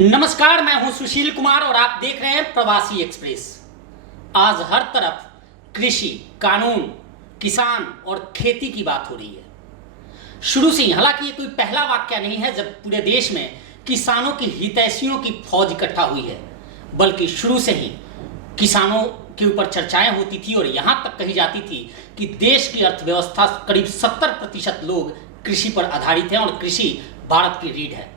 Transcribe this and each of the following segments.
नमस्कार, मैं हूं सुशील कुमार और आप देख रहे हैं प्रवासी एक्सप्रेस। आज हर तरफ कृषि, कानून, किसान और खेती की बात हो रही है। शुरू से ही, हालांकि ये कोई पहला वाकया नहीं है जब पूरे देश में किसानों की हितैषियों की फौज इकट्ठा हुई है, बल्कि शुरू से ही किसानों के ऊपर चर्चाएं होती थी और यहाँ तक कही जाती थी कि देश की अर्थव्यवस्था करीब 70% लोग कृषि पर आधारित हैं और कृषि भारत की रीढ़ है।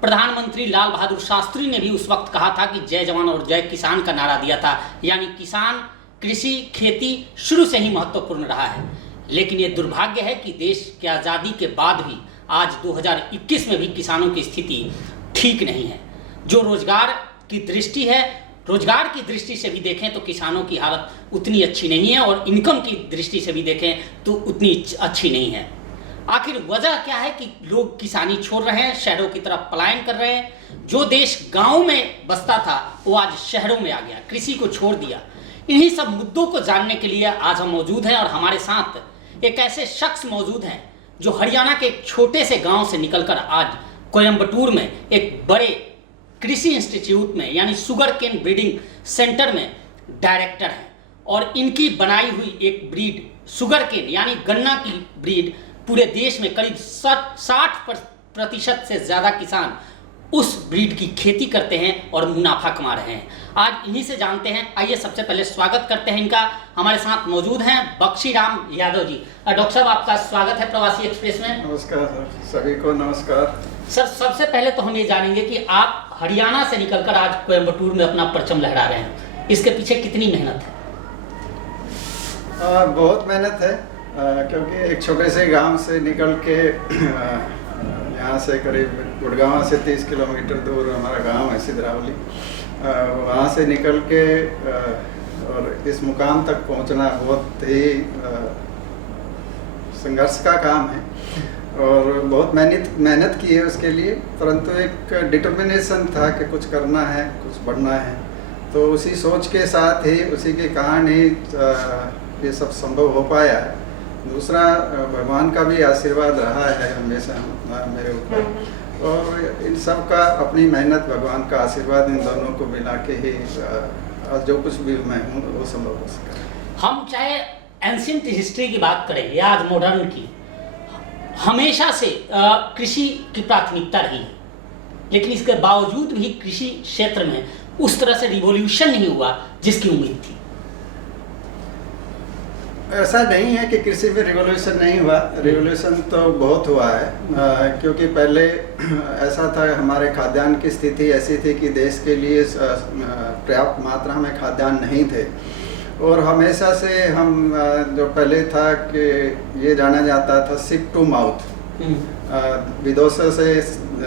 प्रधानमंत्री लाल बहादुर शास्त्री ने भी उस वक्त कहा था कि जय जवान और जय किसान का नारा दिया था, यानी किसान, कृषि, खेती शुरू से ही महत्वपूर्ण रहा है। लेकिन ये दुर्भाग्य है कि देश की आज़ादी के बाद भी आज 2021 में भी किसानों की स्थिति ठीक नहीं है। जो रोजगार की दृष्टि है, रोजगार की दृष्टि से भी देखें तो किसानों की हालत उतनी अच्छी नहीं है और इनकम की दृष्टि से भी देखें तो उतनी अच्छी नहीं है। आखिर वजह क्या है कि लोग किसानी छोड़ रहे हैं, शहरों की तरफ पलायन कर रहे हैं। जो देश गांव में बसता था वो आज शहरों में आ गया, कृषि को छोड़ दिया। इन्हीं सब मुद्दों को जानने के लिए आज हम मौजूद हैं और हमारे साथ एक ऐसे शख्स मौजूद हैं जो हरियाणा के एक छोटे से गांव से निकलकर आज कोयम्बटूर में एक बड़े कृषि इंस्टीट्यूट में यानी शुगर केन ब्रीडिंग सेंटर में डायरेक्टर हैं और इनकी बनाई हुई एक ब्रीड शुगर केन यानी गन्ना की ब्रीड पूरे देश में करीब 60% से ज़्यादा किसान उस ब्रीड की खेती करते हैं और मुनाफा कमा रहे हैं। आज इन्हीं से जानते हैं। आइए सबसे पहले स्वागत करते हैं इनका। हमारे साथ मौजूद हैं बख्शीराम यादव जी। डॉक्टर साहब, आपका स्वागत है प्रवासी एक्सप्रेस में। नमस्कार सर, सभी को नमस्कार। सर, सबसे पहले तो हम ये जानेंगे कि आप हरियाणा से निकलकर आज कोयम्बटूर में अपना परचम लहरा रहे हैं, इसके पीछे कितनी मेहनत है? बहुत मेहनत है, क्योंकि एक छोटे से गांव से निकल के यहाँ से करीब गुड़गांव से 30 किलोमीटर दूर हमारा गांव है सिद्धरावली। वहाँ से निकल के और इस मुकाम तक पहुँचना बहुत ही संघर्ष का काम है और बहुत मेहनत की है उसके लिए, परंतु एक डिटर्मिनेशन था कि कुछ करना है, कुछ बढ़ना है। तो उसी सोच के साथ ही, उसी के कारण ही ये सब संभव हो पाया है। दूसरा, भगवान का भी आशीर्वाद रहा है हमेशा मेरे ऊपर, और इन सब का अपनी मेहनत, भगवान का आशीर्वाद, इन दोनों को मिला के ही जो कुछ भी मैं हूँ वो संभव हो सका। हम चाहे एंशिएंट हिस्ट्री की बात करें या आज मॉडर्न की, हमेशा से कृषि की प्राथमिकता रही है, लेकिन इसके बावजूद भी कृषि क्षेत्र में उस तरह से रिवॉल्यूशन नहीं हुआ जिसकी उम्मीद थी। ऐसा नहीं है कि कृषि में रिवॉल्यूशन नहीं हुआ, रिवॉल्यूशन तो बहुत हुआ है। क्योंकि पहले ऐसा था, हमारे खाद्यान्न की स्थिति ऐसी थी कि देश के लिए पर्याप्त मात्रा में खाद्यान्न नहीं थे और हमेशा से हम जो पहले था कि ये जाना जाता था शिप टू माउथ, विदेशों से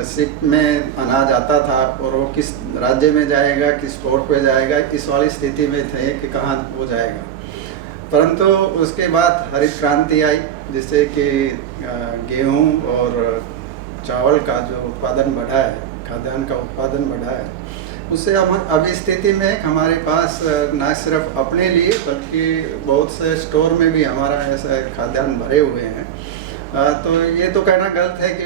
शिप में अनाज आता था और वो किस राज्य में जाएगा, किस पोर्ट पे जाएगा, इस वाली स्थिति में थे कि कहाँ वो जाएगा। परंतु उसके बाद हरित क्रांति आई, जिससे कि गेहूं और चावल का जो उत्पादन बढ़ा है, खाद्यान्न का उत्पादन बढ़ा है, उससे हम अभी स्थिति में हमारे पास न सिर्फ अपने लिए बल्कि बहुत से स्टोर में भी हमारा ऐसा खाद्यान्न भरे हुए हैं। तो ये तो कहना गलत है कि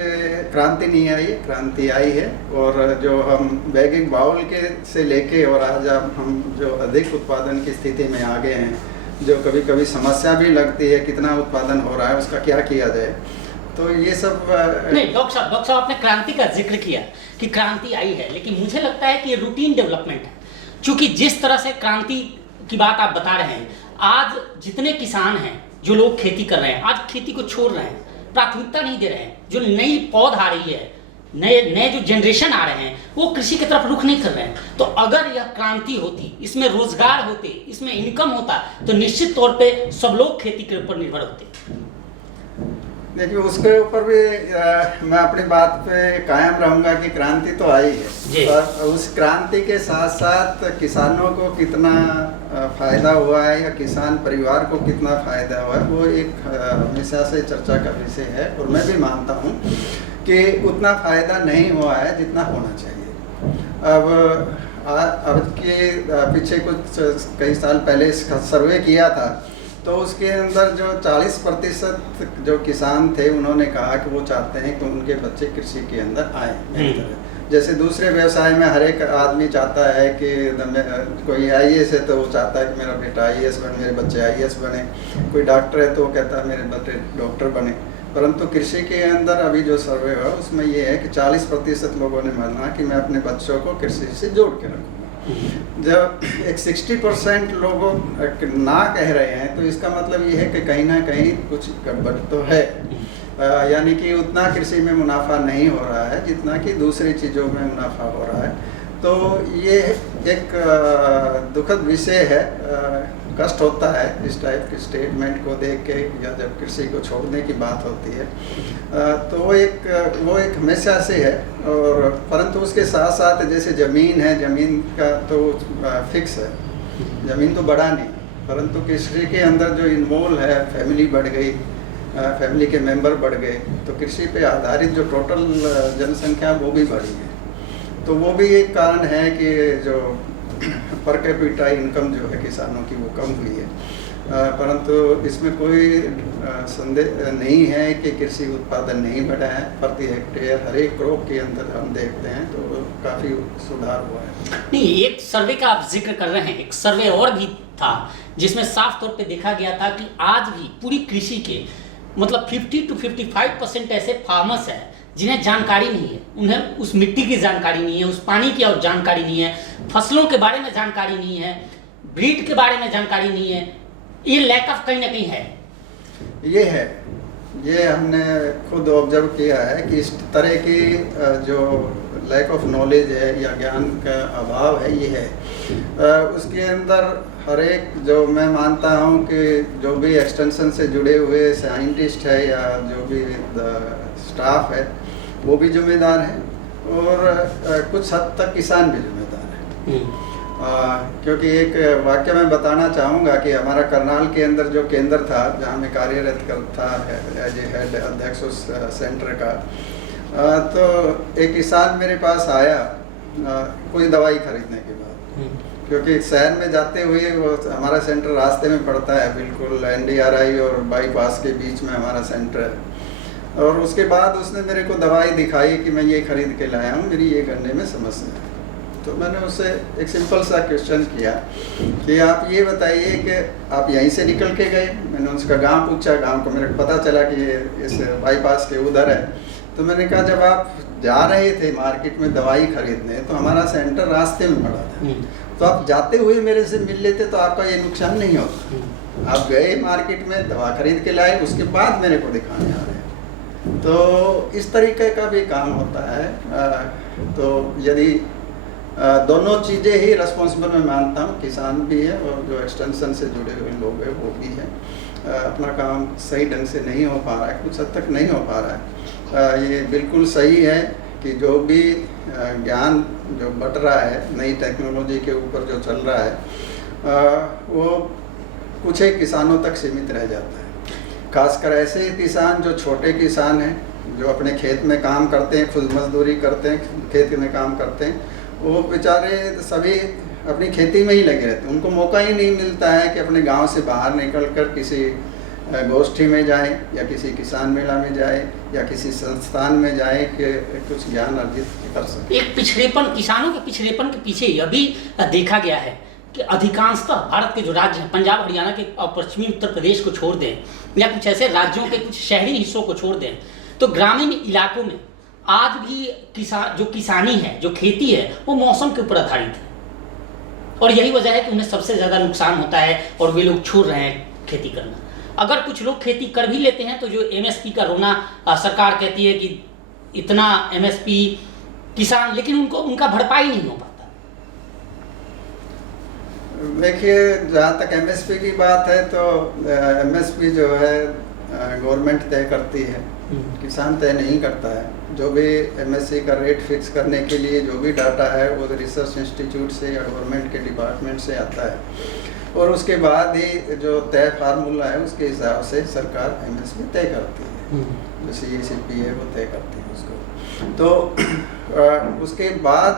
क्रांति नहीं आई, क्रांति आई है। और जो हम बैगिंग बाउल के से लेके और आज हम जो अधिक उत्पादन की स्थिति में आ गए हैं, जो कभी कभी समस्या भी लगती है कितना उत्पादन हो रहा है, उसका क्या किया जाए, तो ये सब नहीं। डॉक्टर साहब, आपने क्रांति का जिक्र किया कि क्रांति आई है, लेकिन मुझे लगता है कि ये रूटीन डेवलपमेंट है। क्योंकि जिस तरह से क्रांति की बात आप बता रहे हैं, आज जितने किसान हैं, जो लोग खेती कर रहे हैं, आज खेती को छोड़ रहे हैं, प्राथमिकता नहीं दे रहे हैं। जो नई पौध आ रही है, नए जो जनरेशन आ रहे हैं, वो कृषि की तरफ रुख नहीं कर रहे हैं। तो अगर यह क्रांति होती, इसमें रोजगार होते, इसमें इनकम होता, तो निश्चित तौर पे सब लोग खेती के ऊपर निर्भर होते। देखिए, उसके ऊपर भी मैं अपनी बात पे कायम रहूंगा कि क्रांति तो आई है, पर उस क्रांति के साथ साथ किसानों को कितना फायदा हुआ है या किसान परिवार को कितना फायदा हुआ है, वो एक हमेशा से चर्चा का विषय है। और मैं भी मानता हूँ कि उतना फायदा नहीं हुआ है जितना होना चाहिए। अब के पीछे कुछ कई साल पहले इसका सर्वे किया था, तो उसके अंदर जो 40% जो किसान थे, उन्होंने कहा कि वो चाहते हैं कि उनके बच्चे कृषि के अंदर आए मेरी तरह। जैसे दूसरे व्यवसाय में हर एक आदमी चाहता है कि कोई आईएएस है तो वो चाहता है कि मेरा बेटा आईएएस बने, मेरे बच्चे आईएएस बने। कोई डॉक्टर है तो वो कहता है मेरे बच्चे डॉक्टर बने। परंतु कृषि के अंदर अभी जो सर्वे हुआ उसमें ये है कि 40% लोगों ने माना कि मैं अपने बच्चों को कृषि से जोड़ के रखूँगा। जब एक 60% लोगों ना कह रहे हैं तो इसका मतलब ये है कि कहीं ना कहीं कुछ गड़बड़ तो है। यानी कि उतना कृषि में मुनाफा नहीं हो रहा है जितना कि दूसरी चीज़ों में मुनाफा हो रहा है। तो ये एक दुखद विषय है। कष्ट होता है इस टाइप के स्टेटमेंट को देख के, या जब कृषि को छोड़ने की बात होती है तो वो एक हमेशा से है। और परंतु उसके साथ साथ जैसे ज़मीन है, ज़मीन का तो फिक्स है, ज़मीन तो बढ़ा नहीं, परंतु कृषि के अंदर जो इन्वॉल्व है, फैमिली बढ़ गई, फैमिली के मेंबर बढ़ गए, तो कृषि पे आधारित जो टोटल जनसंख्या वो भी बढ़ी है। तो वो भी एक कारण है कि जो पर कैपिटा इनकम जो है किसानों की वो कम हुई है। परंतु इसमें कोई संदेह नहीं है कि कृषि उत्पादन नहीं बढ़ा है। प्रति हेक्टेयर हर एक क्रॉप के अंदर हम देखते हैं तो काफ़ी सुधार हुआ है। नहीं, एक सर्वे का आप जिक्र कर रहे हैं, एक सर्वे और भी था जिसमें साफ तौर पे देखा गया था कि आज भी पूरी कृषि के मतलब 50 to 55% ऐसे फार्मर्स हैं जिन्हें जानकारी नहीं है, उन्हें उस मिट्टी की जानकारी नहीं है, उस पानी की और जानकारी नहीं है, फसलों के बारे में जानकारी नहीं है, ब्रीड के बारे में जानकारी नहीं है। ये लैक ऑफ कहीं ना कहीं है। ये है, ये हमने खुद ऑब्जर्व किया है कि इस तरह की जो लैक ऑफ नॉलेज है या ज्ञान का अभाव है, ये है। उसके अंदर हर एक, जो मैं मानता हूँ कि जो भी एक्सटेंशन से जुड़े हुए साइंटिस्ट है या जो भी स्टाफ है वो भी जिम्मेदार है और कुछ हद तक किसान भी जिम्मेदार है। क्योंकि एक वाक्य मैं बताना चाहूँगा कि हमारा करनाल के अंदर जो केंद्र था जहाँ मैं कार्यरत करता है एज ए हेड अध्यक्ष उस सेंटर का, तो एक किसान मेरे पास आया कोई दवाई खरीदने के बाद, क्योंकि शहर में जाते हुए वो हमारा सेंटर रास्ते में पड़ता है, बिल्कुल एनडीआरआई और बाईपास के बीच में हमारा सेंटर है। और उसके बाद उसने मेरे को दवाई दिखाई कि मैं ये खरीद के लाया हूँ, मेरी ये करने में समस्या है। तो मैंने उससे एक सिंपल सा क्वेश्चन किया कि आप ये बताइए कि आप यहीं से निकल के गए। मैंने उसका गांव पूछा, गांव को मेरे को पता चला कि ये इस बाईपास के उधर है। तो मैंने कहा जब आप जा रहे थे मार्केट में दवाई खरीदने तो हमारा सेंटर रास्ते में पड़ा था, तो आप जाते हुए मेरे से मिल लेते तो आपका ये नुकसान नहीं होता। आप गए मार्केट में, दवा खरीद के लाए, उसके बाद मेरे को दिखाने आ रहे हैं। तो इस तरीके का भी काम होता है। तो यदि दोनों चीज़ें ही रिस्पॉन्सिबल मैं मानता हूँ, किसान भी है और जो एक्सटेंशन से जुड़े हुए लोग हैं वो भी है। अपना काम सही ढंग से नहीं हो पा रहा है, कुछ हद तक नहीं हो पा रहा है। ये बिल्कुल सही है कि जो भी ज्ञान जो बट रहा है नई टेक्नोलॉजी के ऊपर जो चल रहा है वो कुछ एक किसानों तक सीमित रह जाता है। खासकर ऐसे किसान जो छोटे किसान हैं, जो अपने खेत में काम करते हैं, खुद मजदूरी करते हैं, खेत में काम करते हैं, वो बेचारे सभी अपनी खेती में ही लगे रहते हैं। उनको मौका ही नहीं मिलता है कि अपने गांव से बाहर निकलकर किसी गोष्ठी में जाए या किसी किसान मेला में जाए या किसी संस्थान में जाए कि कुछ ज्ञान अर्जित कर सके। एक पिछड़ेपन, किसानों के पिछड़ेपन के पीछे यह भी देखा गया है कि अधिकांशतः भारत के जो राज्य हैं, पंजाब हरियाणा के और पश्चिमी उत्तर प्रदेश को छोड़ दें या कुछ ऐसे राज्यों के कुछ शहरी हिस्सों को छोड़ दें, तो ग्रामीण इलाकों में आज भी किसानी है, जो खेती है, वो मौसम के ऊपर आधारित है। और यही वजह है कि उन्हें सबसे ज़्यादा नुकसान होता है और वे लोग छोड़ रहे हैं खेती करना। अगर कुछ लोग खेती कर भी लेते हैं तो जो एमएसपी का रोना सरकार कहती है कि इतना एमएसपी किसान, लेकिन उनका भरपाई नहीं हो पाता। देखिए, जहाँ तक एमएसपी की बात है तो एमएसपी जो है गवर्नमेंट तय करती है, किसान तय नहीं करता है। जो भी एमएसपी का रेट फिक्स करने के लिए जो भी डाटा है वो रिसर्च इंस्टीट्यूट से या गवर्नमेंट के डिपार्टमेंट से आता है और उसके बाद ही जो तय फार्मूला है उसके हिसाब से सरकार एमएसपी तय करती है। जो CACP है वो तय करती है उसको। तो उसके बाद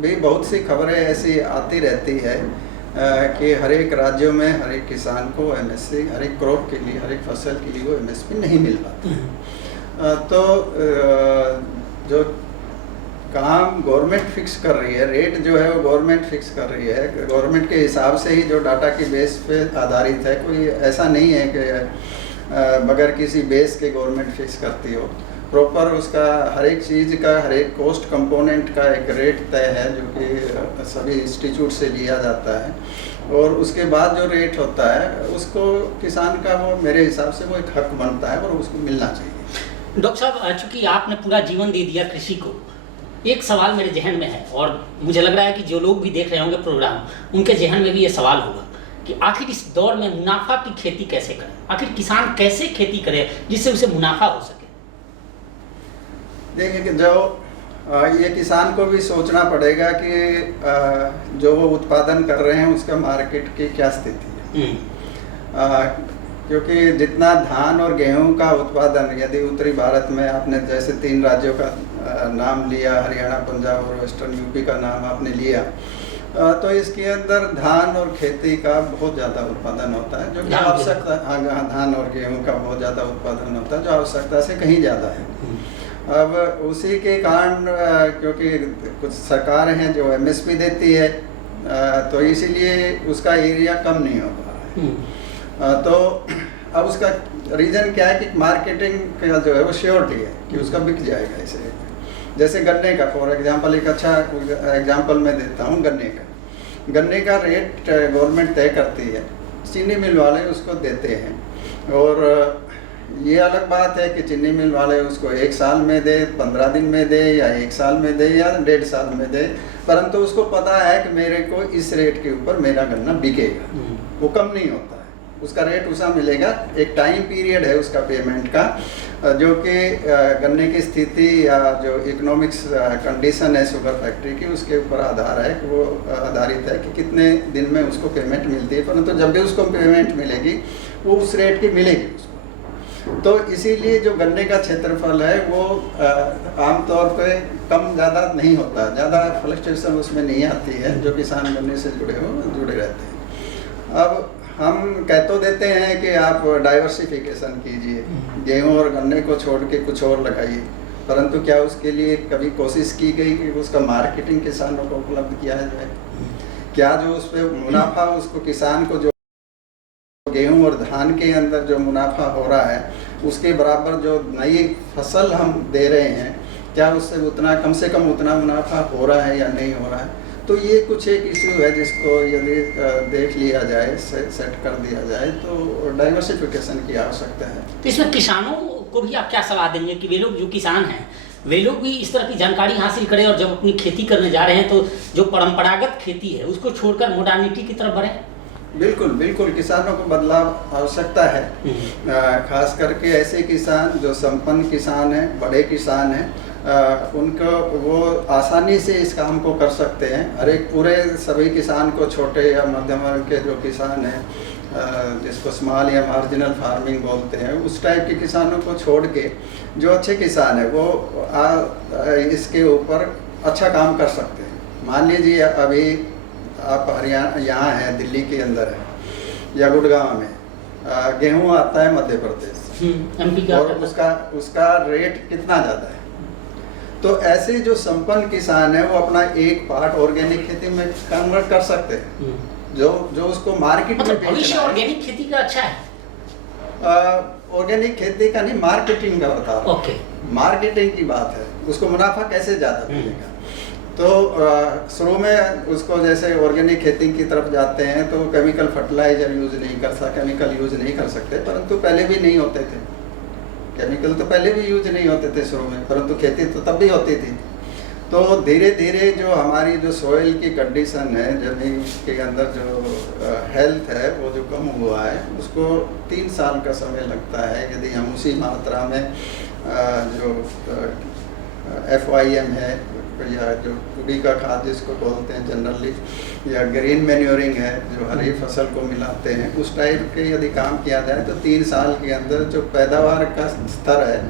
भी बहुत सी खबरें ऐसी आती रहती है कि हर एक राज्यों में हर एक किसान को एमएसपी, हर एक क्रॉप के लिए, हर एक फसल के लिए वो एमएसपी नहीं मिल पाती। तो जो काम गवर्नमेंट फिक्स कर रही है, रेट जो है वो गवर्नमेंट फिक्स कर रही है, गवर्नमेंट के हिसाब से ही जो डाटा की बेस पे आधारित है। कोई ऐसा नहीं है कि बगैर किसी बेस के गवर्नमेंट फिक्स करती हो। प्रॉपर उसका हर एक चीज़ का, हर एक कॉस्ट कंपोनेंट का एक रेट तय है जो कि सभी इंस्टीट्यूट से लिया जाता है, और उसके बाद जो रेट होता है उसको किसान का, वो मेरे हिसाब से वो एक हक बनता है और उसको मिलना चाहिए। डॉक्टर साहब, चूंकि आपने पूरा जीवन दे दिया कृषि को, एक सवाल मेरे जहन में है और मुझे लग रहा है कि जो लोग भी देख रहे होंगे प्रोग्राम, उनके जहन में भी ये सवाल होगा कि आखिर इस दौर में मुनाफा की खेती कैसे करें, आखिर किसान कैसे खेती करे जिससे उसे मुनाफा हो सके। देखिए कि जो ये किसान को भी सोचना पड़ेगा कि जो वो उत्पादन कर रहे हैं उसका मार्केट की क्या स्थिति है। क्योंकि जितना धान और गेहूं का उत्पादन, यदि उत्तरी भारत में आपने जैसे 3 राज्यों का नाम लिया, हरियाणा, पंजाब और वेस्टर्न यूपी का नाम आपने लिया, तो इसके अंदर धान और खेती का बहुत ज़्यादा उत्पादन होता है, जो कि आवश्यकता, हाँ, धान और गेहूं का बहुत ज़्यादा उत्पादन होता है जो आवश्यकता से कहीं ज़्यादा है। अब उसी के कारण क्योंकि कुछ सरकार हैं जो एमएसपी देती है, तो इसीलिए उसका एरिया कम नहीं हो पा रहा है। तो अब उसका रीज़न क्या है कि मार्केटिंग का जो है वो श्योरिटी है कि उसका बिक जाएगा इस रेट में। जैसे गन्ने का फॉर एग्जांपल, एक अच्छा एग्जांपल मैं देता हूँ गन्ने का रेट गवर्नमेंट तय करती है, चीनी मिल वाले उसको देते हैं, और ये अलग बात है कि चीनी मिल वाले उसको 1 साल में दे, 15 दिन में दे, या 1 साल में दे, या 1.5 साल में दे, परंतु उसको पता है कि मेरे को इस रेट के ऊपर मेरा गन्ना बिकेगा, वो कम नहीं होता है, उसका रेट उसा मिलेगा। एक टाइम पीरियड है उसका पेमेंट का, जो कि गन्ने की स्थिति या जो इकोनॉमिक्स कंडीशन है शुगर फैक्ट्री की, उसके ऊपर आधार है कि वो आधारित है कि कितने दिन में उसको पेमेंट मिलती है, परंतु जब भी उसको पेमेंट मिलेगी वो उस रेट की मिलेगी उसको। तो इसीलिए जो गन्ने का क्षेत्रफल है वो आमतौर पे कम ज़्यादा नहीं होता, ज़्यादा फ्लक्चुएशन उसमें नहीं आती है, जो किसान गन्ने से जुड़े रहते हैं। अब हम कह तो देते हैं कि आप डाइवर्सिफिकेशन कीजिए, गेहूं और गन्ने को छोड़ के कुछ और लगाइए, परंतु क्या उसके लिए कभी कोशिश की गई कि उसका मार्केटिंग किसानों को उपलब्ध किया जाए? क्या जो उस पर मुनाफा उसको किसान को जो गेहूं और धान के अंदर जो मुनाफा हो रहा है उसके बराबर जो नई फसल हम दे रहे हैं, क्या उससे उतना, कम से कम उतना मुनाफा हो रहा है या नहीं हो रहा है? तो ये कुछ एक इश्यू है जिसको यदि देख लिया जाए, सेट कर दिया जाए, तो डाइवर्सिफिकेशन की आवश्यकता है। तो इसमें किसानों को भी आप क्या सलाह देंगे कि वे लोग जो किसान हैं वे लोग भी इस तरह की जानकारी हासिल करें और जब अपनी खेती करने जा रहे हैं तो जो परंपरागत खेती है उसको छोड़कर मॉडर्निटी की तरफ बढ़ें? बिल्कुल बिल्कुल, किसानों को बदलाव आवश्यकता है, खास करके ऐसे किसान जो संपन्न किसान हैं, बड़े किसान हैं, उनको वो आसानी से इस काम को कर सकते हैं। हर एक पूरे सभी किसान को, छोटे या मध्यम वर्ग के जो किसान हैं, जिसको स्मॉल या मार्जिनल फार्मिंग बोलते हैं, उस टाइप के किसानों को छोड़ के जो अच्छे किसान हैं वो इसके ऊपर अच्छा काम कर सकते हैं। मान लीजिए अभी आप हरियाणा यहाँ हैं, दिल्ली के अंदर है या गुड़गांव में, गेहूं आता है मध्य प्रदेश से, और उसका रेट कितना ज़्यादा है। तो ऐसे जो संपन्न किसान है वो अपना एक पार्ट ऑर्गेनिक खेती में कन्वर्ट कर सकते हैं, जो उसको मार्केट में भविष्य ऑर्गेनिक खेती का अच्छा है। ऑर्गेनिक खेती का नहीं, मार्केटिंग का बता रहा हूं। मार्केटिंग की बात है, उसको मुनाफा कैसे ज़्यादा मिलेगा। तो शुरू में उसको जैसे ऑर्गेनिक खेती की तरफ जाते हैं तो केमिकल फर्टिलाइजर यूज नहीं कर सकते, परंतु पहले भी नहीं होते थे, केमिकल तो पहले भी यूज नहीं होते थे शुरू में, परंतु खेती तो तब भी होती थी। तो धीरे धीरे जो हमारी जो सोइल की कंडीशन है, ज़मीन के अंदर जो हेल्थ है, वो जो कम हुआ है, उसको 3 साल का समय लगता है यदि हम उसी मात्रा में जो FYM है या जो कुड़ी का खाद जिसको बोलते हैं जनरली, या ग्रीन मैन्योरिंग है जो हरी फसल को मिलाते हैं, उस टाइप के यदि काम किया जाए तो 3 साल के अंदर जो पैदावार का स्तर है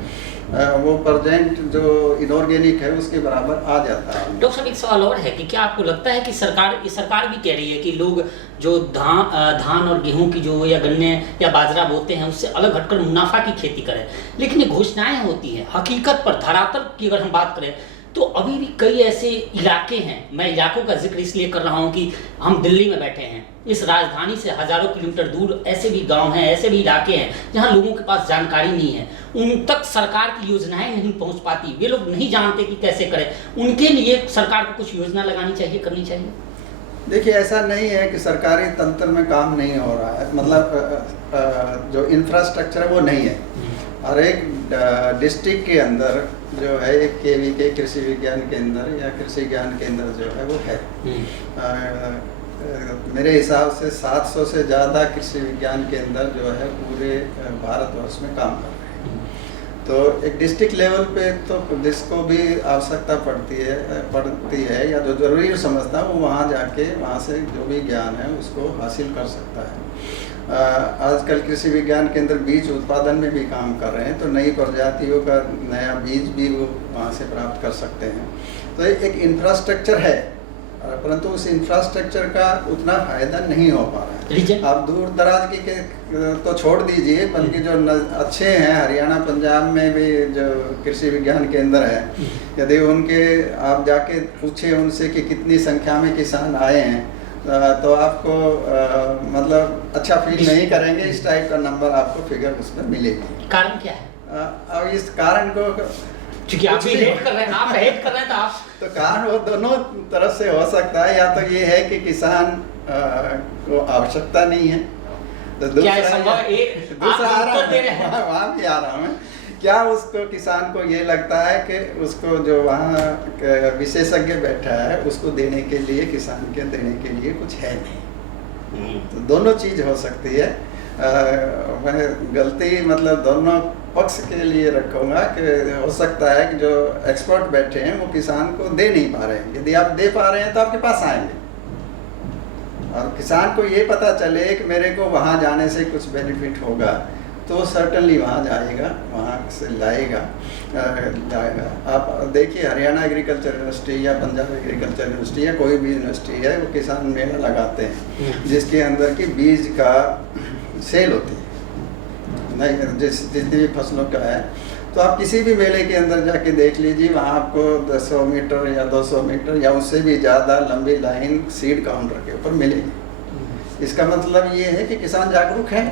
वो प्रेजेंट जो इनऑर्गेनिक है उसके बराबर आ जाता है। डॉक्टर साहब, एक सवाल और है कि क्या आपको लगता है कि सरकार भी कह रही है कि लोग जो धान और गेहूं की जो या गन्ने या बाजरा बोते हैं उससे अलग हटकर मुनाफा की खेती करें, लेकिन ये घोषणाएं होती हैं, हकीकत पर धरातल की अगर हम बात करें तो अभी भी कई ऐसे इलाके हैं, मैं इलाकों का जिक्र इसलिए कर रहा हूँ कि हम दिल्ली में बैठे हैं, इस राजधानी से हजारों किलोमीटर दूर ऐसे भी गांव हैं, ऐसे भी इलाके हैं जहां लोगों के पास जानकारी नहीं है, उन तक सरकार की योजनाएं नहीं पहुंच पाती, वे लोग नहीं जानते कि कैसे करें। उनके लिए सरकार को कुछ योजना लगानी चाहिए, करनी चाहिए। देखिए, ऐसा नहीं है कि सरकारी तंत्र में काम नहीं हो रहा है, मतलब जो इंफ्रास्ट्रक्चर है वो नहीं है। हर एक डिस्ट्रिक्ट के अंदर जो है एक KVK कृषि विज्ञान केंद्र या कृषि ज्ञान केंद्र जो है वो है। मेरे हिसाब से 700 से ज़्यादा कृषि विज्ञान केंद्र जो है पूरे भारतवर्ष में काम कर रहे हैं। तो एक डिस्ट्रिक्ट लेवल पे तो जिसको भी आवश्यकता पड़ती है या जो ज़रूरी समझता है वो वहाँ जाके वहाँ से जो भी ज्ञान है उसको हासिल कर सकता है। आजकल कृषि विज्ञान केंद्र बीज उत्पादन में भी काम कर रहे हैं, तो नई प्रजातियों का नया बीज भी वो वहाँ से प्राप्त कर सकते हैं। तो एक इंफ्रास्ट्रक्चर है, परंतु उस इंफ्रास्ट्रक्चर का उतना फायदा नहीं हो पा रहा है। आप दूर दराज के तो छोड़ दीजिए, बल्कि जो अच्छे हैं हरियाणा पंजाब में भी जो कृषि विज्ञान केंद्र है, यदि उनके आप जाके पूछे उनसे कि कितनी संख्या में किसान आए हैं, तो आपको मतलब अच्छा फील नहीं करेंगे। इस टाइप का नंबर आपको फिगर उसमें मिलेगी। कारण क्या है? अब इस कारण को क्योंकि आप हेट कर रहे हैं, आप हेट कर रहे हैं, तो आप तो कारण वो दोनों तरफ से हो सकता है। या तो ये है कि किसान को आवश्यकता नहीं है, तो दूसरा आ रहा है, वहाँ भी आ रहा हूँ। क्या उसको किसान को ये लगता है कि उसको जो वहाँ विशेषज्ञ बैठा है उसको देने के लिए, किसान के देने के लिए कुछ है नहीं। तो दोनों चीज़ हो सकती है। मैं गलती मतलब दोनों पक्ष के लिए रखूँगा कि हो सकता है कि जो एक्सपर्ट बैठे हैं वो किसान को दे नहीं पा रहे हैं। यदि आप दे पा रहे हैं तो आपके पास आएंगे, और किसान को ये पता चले कि मेरे को वहाँ जाने से कुछ बेनिफिट होगा, तो सर्टनली वहाँ जाएगा, वहाँ से लाएगा। आप देखिए, हरियाणा एग्रीकल्चर यूनिवर्सिटी या पंजाब एग्रीकल्चर यूनिवर्सिटी या कोई भी यूनिवर्सिटी है, वो किसान मेला लगाते हैं जिसके अंदर की बीज का सेल होती है, नहीं जितनी भी फसलों का है। तो आप किसी भी मेले के अंदर जाके देख लीजिए, वहाँ आपको 100 मीटर या 200 मीटर या उससे भी ज़्यादा लंबी लाइन सीड काउंटर के ऊपर मिलेगी। इसका मतलब ये है कि किसान जागरूक है,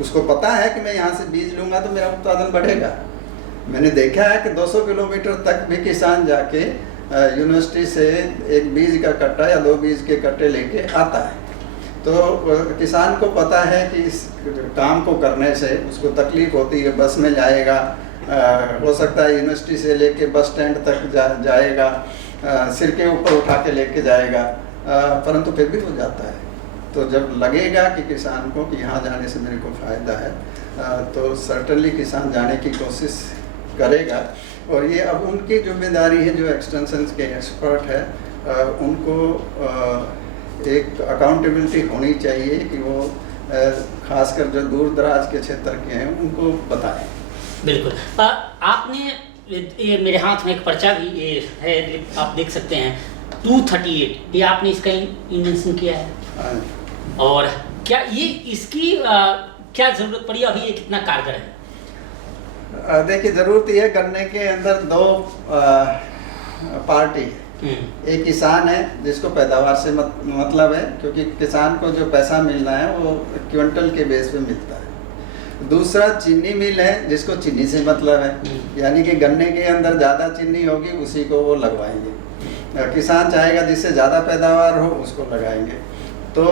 उसको पता है कि मैं यहाँ से बीज लूँगा तो मेरा उत्पादन बढ़ेगा। मैंने देखा है कि 200 किलोमीटर तक भी किसान जाके यूनिवर्सिटी से एक बीज का कट्टा या 2 बीज के कट्टे लेके आता है। तो किसान को पता है कि इस काम को करने से उसको तकलीफ होती है, बस में जाएगा, हो सकता है यूनिवर्सिटी से लेके बस स्टैंड तक जाएगा, सिर के ऊपर उठा के लेके जाएगा, परंतु फिर भी हो जाता है। तो जब लगेगा कि किसान को कि यहाँ जाने से मेरे को फ़ायदा है, तो सर्टनली किसान जाने की कोशिश करेगा। और ये अब उनकी जिम्मेदारी है, जो एक्सटेंशन के एक्सपर्ट है, उनको एक अकाउंटेबिलिटी होनी चाहिए कि वो खासकर जो दूर दराज के क्षेत्र के हैं उनको बताएं। बिल्कुल। आपने ये मेरे हाथ में एक पर्चा भी ये है, आप देख सकते हैं 238, ये आपने इसका इन्वेंशन किया है। और क्या ये इसकी क्या जरूरत पड़ी, अभी ये कितना कारगर है? देखिए, जरूरत ये गन्ने के अंदर 2 पार्टी है। एक किसान है जिसको पैदावार से मतलब है, क्योंकि किसान को जो पैसा मिलना है वो क्विंटल के बेस पे मिलता है। दूसरा चीनी मिल है जिसको चीनी से मतलब है, यानी कि गन्ने के अंदर ज़्यादा चीनी होगी उसी को वो लगवाएंगे। किसान चाहेगा जिससे ज़्यादा पैदावार हो उसको लगाएंगे। तो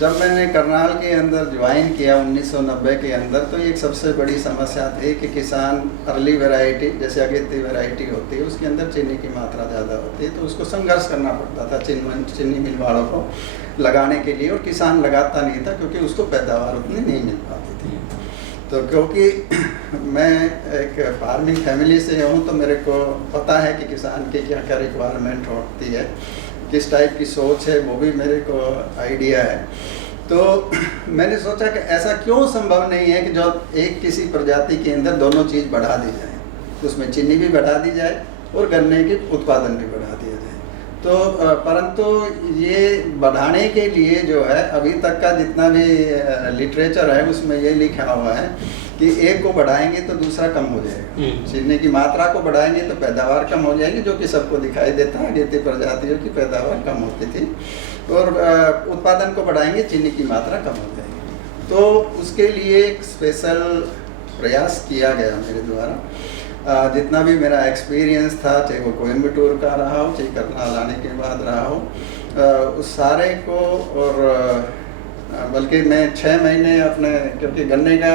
जब मैंने करनाल के अंदर ज्वाइन किया 1990 के अंदर, तो एक सबसे बड़ी समस्या थी कि किसान अर्ली वैरायटी जैसे अगेती वैरायटी होती है उसके अंदर चीनी की मात्रा ज़्यादा होती है, तो उसको संघर्ष करना पड़ता था चीनी मिल वालों को लगाने के लिए, और किसान लगाता नहीं था क्योंकि उसको पैदावार उतनी नहीं मिल पाती थी। तो क्योंकि मैं एक फार्मिंग फैमिली से हूँ, तो मेरे को पता है कि किसान की क्या क्या रिक्वायरमेंट होती है, किस टाइप की सोच है, वो भी मेरे को आइडिया है। तो मैंने सोचा कि ऐसा क्यों संभव नहीं है कि जो एक किसी प्रजाति के अंदर दोनों चीज़ बढ़ा दी जाए, उसमें चीनी भी बढ़ा दी जाए और गन्ने के उत्पादन भी बढ़ा दिया जाए। तो परंतु ये बढ़ाने के लिए जो है अभी तक का जितना भी लिटरेचर है उसमें ये लिखा हुआ है कि एक को बढ़ाएंगे तो दूसरा कम हो जाएगा। चीनी की मात्रा को बढ़ाएंगे तो पैदावार कम हो जाएगी, जो कि सबको दिखाई देता है। अगेती प्रजातियों की पैदावार कम होती थी, और उत्पादन को बढ़ाएंगे, चीनी की मात्रा कम हो जाएगी। तो उसके लिए एक स्पेशल प्रयास किया गया मेरे द्वारा। जितना भी मेरा एक्सपीरियंस था, चाहे वो कोयम्बटूर का रहा हो, चाहे करनाल आने के बाद रहा हो, उस सारे को, और बल्कि मैं 6 महीने अपने, क्योंकि गन्ने का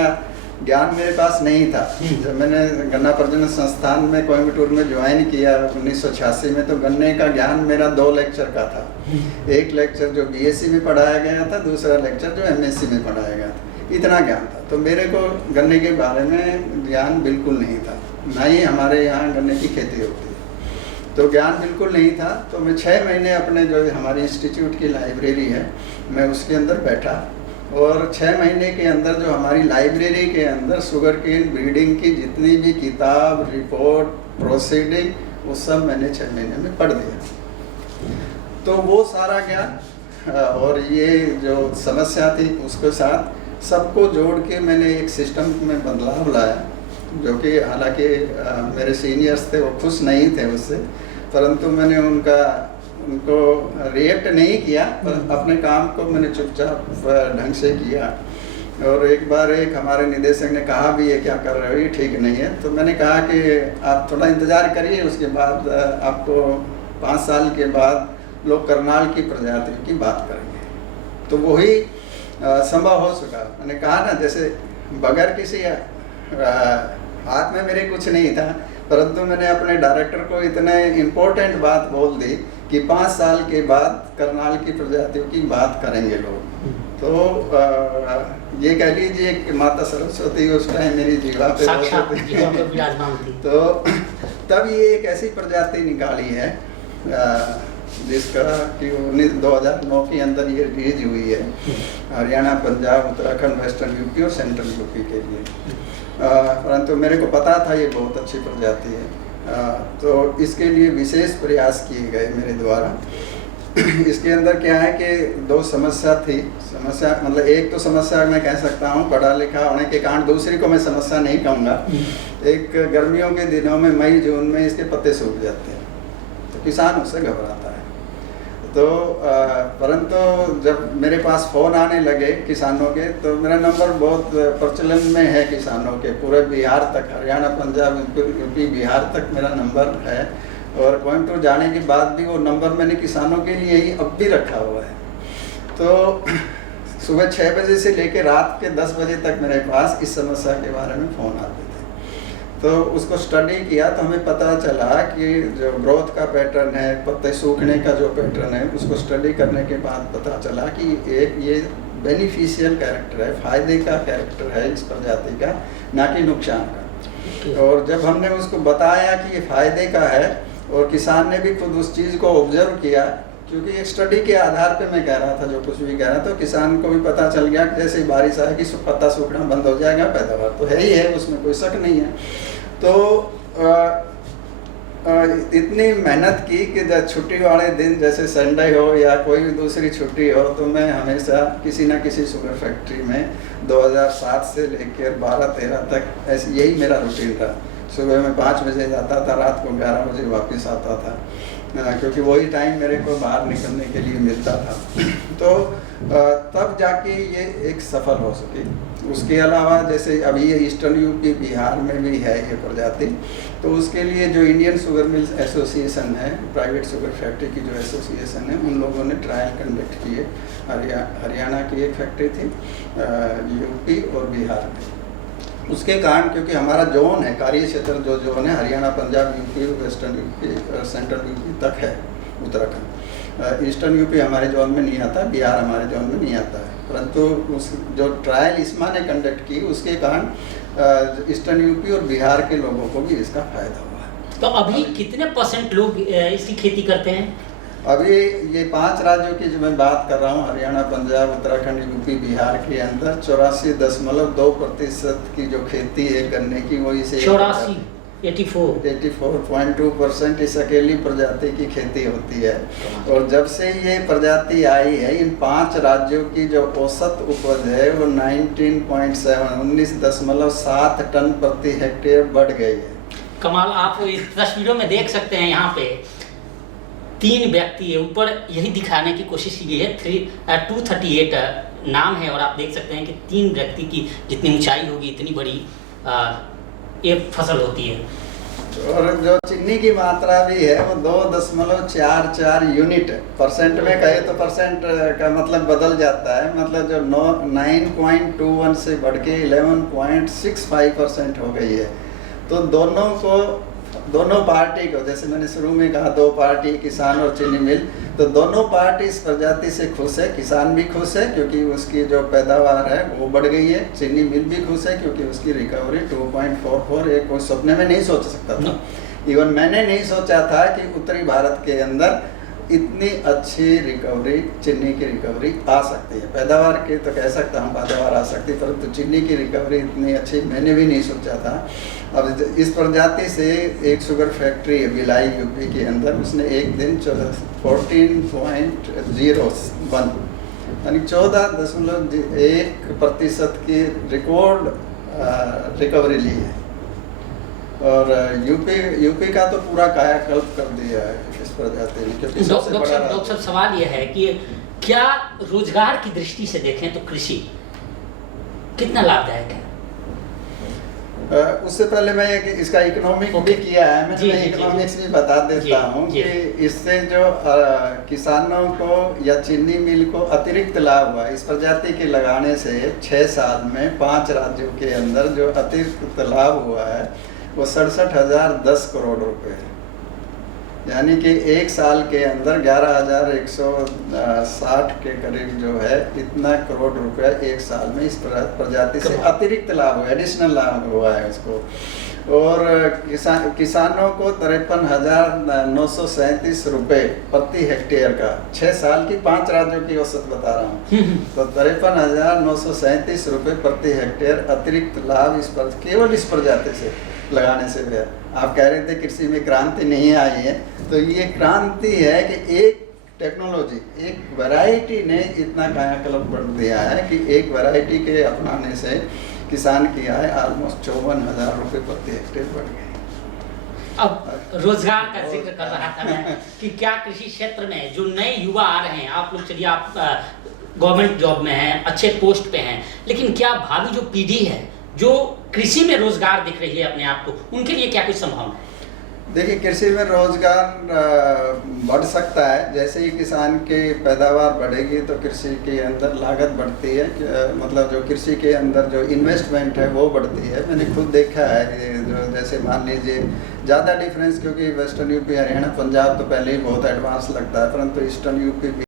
ज्ञान मेरे पास नहीं था। जब मैंने गन्ना प्रजनन संस्थान में कोयम्बटूर में ज्वाइन किया 1986 में, तो गन्ने का ज्ञान मेरा 2 लेक्चर का था। एक लेक्चर जो बीएससी में पढ़ाया गया था, दूसरा लेक्चर जो एमएससी में पढ़ाया गया था। इतना ज्ञान था, तो मेरे को गन्ने के बारे में ज्ञान बिल्कुल नहीं था, ना ही हमारे यहाँ गन्ने की खेती होती है, तो ज्ञान बिल्कुल नहीं था। तो मैं 6 महीने अपने जो हमारी इंस्टीट्यूट की लाइब्रेरी है, मैं उसके अंदर बैठा, और 6 महीने के अंदर जो हमारी लाइब्रेरी के अंदर शुगर केन ब्रीडिंग की जितनी भी किताब, रिपोर्ट, प्रोसीडिंग, वो सब मैंने 6 महीने में पढ़ दिया। तो वो सारा ज्ञान और ये जो समस्या थी उसके साथ सबको जोड़ के मैंने एक सिस्टम में बदलाव लाया, जो कि हालांकि मेरे सीनियर्स थे, वो खुश नहीं थे उससे, परंतु मैंने उनको रिएक्ट नहीं किया, पर अपने काम को मैंने चुपचाप ढंग से किया। और एक बार एक हमारे निदेशक ने कहा भी, ये क्या कर रहे हो, ये ठीक नहीं है। तो मैंने कहा कि आप थोड़ा इंतज़ार करिए, उसके बाद आपको 5 साल के बाद लोग करनाल की प्रजातियों की बात करेंगे। तो वही संभव हो सका। मैंने कहा ना, जैसे बगैर किसी हाथ में मेरे कुछ नहीं था, परंतु मैंने अपने डायरेक्टर को इतने इम्पोर्टेंट बात बोल दी कि 5 साल के बाद करनाल की प्रजातियों की बात करेंगे लोग। तो ये कह लीजिए कि माता सरस्वती उस टाइम मेरी जीवा पे विराजमान थी। तो तब ये एक ऐसी प्रजाति निकाली है जिसका कि 2009 के अंदर ये रिलीज हुई है हरियाणा, पंजाब, उत्तराखंड, वेस्टर्न यूपी और सेंट्रल यूपी के लिए। परंतु मेरे को पता था ये बहुत अच्छी प्रजाति है, तो इसके लिए विशेष प्रयास किए गए मेरे द्वारा। इसके अंदर क्या है कि 2 समस्या थी। समस्या मतलब एक तो समस्या मैं कह सकता हूँ पढ़ा लिखा होने के कारण, दूसरी को मैं समस्या नहीं कहूँगा। एक गर्मियों के दिनों में मई जून में इसके पत्ते सूख जाते हैं, तो किसान उससे घबराता है। तो परंतु जब मेरे पास फ़ोन आने लगे किसानों के, तो मेरा नंबर बहुत प्रचलन में है किसानों के, पूरे बिहार तक, हरियाणा, पंजाब, यूपी, बिहार तक मेरा नंबर है। और कोयम्बटूर जाने के बाद भी वो नंबर मैंने किसानों के लिए ही अब भी रखा हुआ है। तो सुबह 6 बजे से लेकर रात के 10 बजे तक मेरे पास इस समस्या के बारे में फ़ोन आते थे। तो उसको स्टडी किया तो हमें पता चला कि जो ग्रोथ का पैटर्न है, पत्ते सूखने का जो पैटर्न है, उसको स्टडी करने के बाद पता चला कि एक ये बेनिफिशियल कैरेक्टर है, फ़ायदे का कैरेक्टर है इस प्रजाति का, ना कि नुकसान का। और जब हमने उसको बताया कि ये फ़ायदे का है, और किसान ने भी खुद उस चीज़ को ऑब्जर्व किया, क्योंकि एक स्टडी के आधार पे मैं कह रहा था, जो कुछ भी कह रहा था, तो किसान को भी पता चल गया कि जैसे ही बारिश आएगी पत्ता सूखना बंद हो जाएगा, पैदावार तो है ही है, उसमें कोई शक नहीं है। तो इतनी मेहनत की कि जब छुट्टी वाले दिन, जैसे संडे हो या कोई भी दूसरी छुट्टी हो, तो मैं हमेशा किसी न किसी शुगर फैक्ट्री में 2007 से लेकर 12-13 तक ऐसे यही मेरा रूटीन था। सुबह में 5 बजे जाता था, रात को 11 बजे वापस आता था, क्योंकि वही टाइम मेरे को बाहर निकलने के लिए मिलता था। तो तब जाके ये एक सफल हो सकी। उसके अलावा जैसे अभी ये ईस्टर्न यूपी, बिहार में भी है ये प्रजाति, तो उसके लिए जो इंडियन शुगर मिल्स एसोसिएशन है, प्राइवेट शुगर फैक्ट्री की जो एसोसिएशन है, उन लोगों ने ट्रायल कंडक्ट किए। हरियाणा की एक फैक्ट्री थी, यूपी और बिहार में। उसके कारण, क्योंकि हमारा जोन है, कार्य क्षेत्र जो जोन है, Haryana, Punjab, UP, western UP और सेंट्रल यूपी तक है, उत्तराखंड। ईस्टर्न यूपी हमारे जोन में नहीं आता, बिहार हमारे जोन में नहीं आता है। परंतु उस जो ट्रायल इस्मा ने कंडक्ट की, उसके कारण ईस्टर्न यूपी और बिहार के लोगों को भी इसका फायदा हुआ है। तो अभी कितने % लोग इसकी खेती करते हैं? अभी ये 5 राज्यों की जो मैं बात कर रहा हूँ, हरियाणा, पंजाब, उत्तराखंड, यूपी, बिहार के अंदर 84.2% की जो खेती है गन्ने की, वो इसे 84 84.2% इस अकेली प्रजाति की खेती होती है। और जब से ये प्रजाति आई है, इन 5 राज्यों की जो औसत उपज है वो 19.7 टन प्रति हेक्टेयर बढ़ गई है। कमाल। आप इस तस्वीरों में देख सकते हैं, यहाँ पे 3 व्यक्ति है, ऊपर यही दिखाने की कोशिश की है। 238 नाम है और आप देख सकते हैं कि 3 व्यक्ति की जितनी ऊंचाई होगी इतनी बड़ी ये फसल होती है। और जो चीनी की मात्रा भी है वो 2.44 यूनिट, परसेंट में कहे तो परसेंट का मतलब बदल जाता है, मतलब जो 9.21 से बढ़ के 11.65% हो गई है। तो दोनों पार्टी को, जैसे मैंने शुरू में कहा, 2 पार्टी, किसान और चीनी मिल, तो दोनों पार्टी इस प्रजाति से खुश है। किसान भी खुश है क्योंकि उसकी जो पैदावार है वो बढ़ गई है, चीनी मिल भी खुश है क्योंकि उसकी रिकवरी 2.44 एक कोई सपने में नहीं सोच सकता था। इवन मैंने नहीं सोचा था कि उत्तरी भारत के अंदर इतनी अच्छी रिकवरी, चीनी की रिकवरी आ सकती है। पैदावार की तो कह सकता हूँ पैदावार आ सकती है, परंतु चीनी की रिकवरी इतनी अच्छी मैंने भी नहीं सोचा था। अब इस प्रजाति से एक शुगर फैक्ट्री है भिलाई यूपी के अंदर, उसने एक दिन 14.01 यानी 14.1% की रिकॉर्ड रिकवरी ली है। और यूपी का तो पूरा कायाकल्प कर दिया है इस प्रजाति ने, क्योंकि डॉक्टर साहब सवाल यह है कि क्या रोजगार की दृष्टि से देखें तो कृषि कितना लाभदायक है? उससे पहले मैं इसका इकोनॉमिक भी किया है, मैं इकोनॉमिक्स भी बता देता हूँ कि इससे जो किसानों को या चीनी मिल को अतिरिक्त लाभ हुआ इस प्रजाति के लगाने से 6 साल में 5 राज्यों के अंदर जो अतिरिक्त लाभ हुआ है वो 67,010 करोड़ रुपए है। यानी कि एक साल के अंदर 11,160 के करीब जो है इतना करोड़ रुपया एक साल में इस प्रजाति से अतिरिक्त लाभ हुआ, एडिशनल लाभ हुआ है इसको। और किसानों को 53,937 रुपये प्रति हेक्टेयर का, 6 साल की 5 राज्यों की औसत बता रहा हूँ, तो 53,937 रुपये प्रति हेक्टेयर अतिरिक्त लाभ केवल इस प्रजाति से लगाने से हुआ। आप कह रहे थे कृषि में क्रांति नहीं आई है, तो ये क्रांति है कि एक टेक्नोलॉजी, एक वैरायटी ने इतना कायाकल्प बढ़ दिया है कि एक वैरायटी के अपनाने से किसान की आय ऑलमोस्ट 54,000 रुपये प्रति हेक्टेयर बढ़ गई। अब रोजगार का जिक्र कर रहा था मैं कि क्या कृषि क्षेत्र में जो नए युवा आ रहे हैं, आप लोग चलिए आप गवर्नमेंट जॉब में हैं, अच्छे पोस्ट पे हैं, लेकिन क्या भावी जो पीढ़ी है जो कृषि में रोजगार दिख रही है अपने आप को, उनके लिए क्या कुछ संभावना है? देखिए, कृषि में रोजगार बढ़ सकता है। जैसे ही किसान की पैदावार बढ़ेगी तो कृषि के अंदर लागत बढ़ती है, मतलब जो कृषि के अंदर जो इन्वेस्टमेंट है वो बढ़ती है। मैंने खुद देखा है, जो जैसे मान लीजिए ज़्यादा डिफरेंस, क्योंकि वेस्टर्न यूपी, हरियाणा, पंजाब तो पहले ही बहुत एडवांस लगता है, परंतु ईस्टर्न यूपी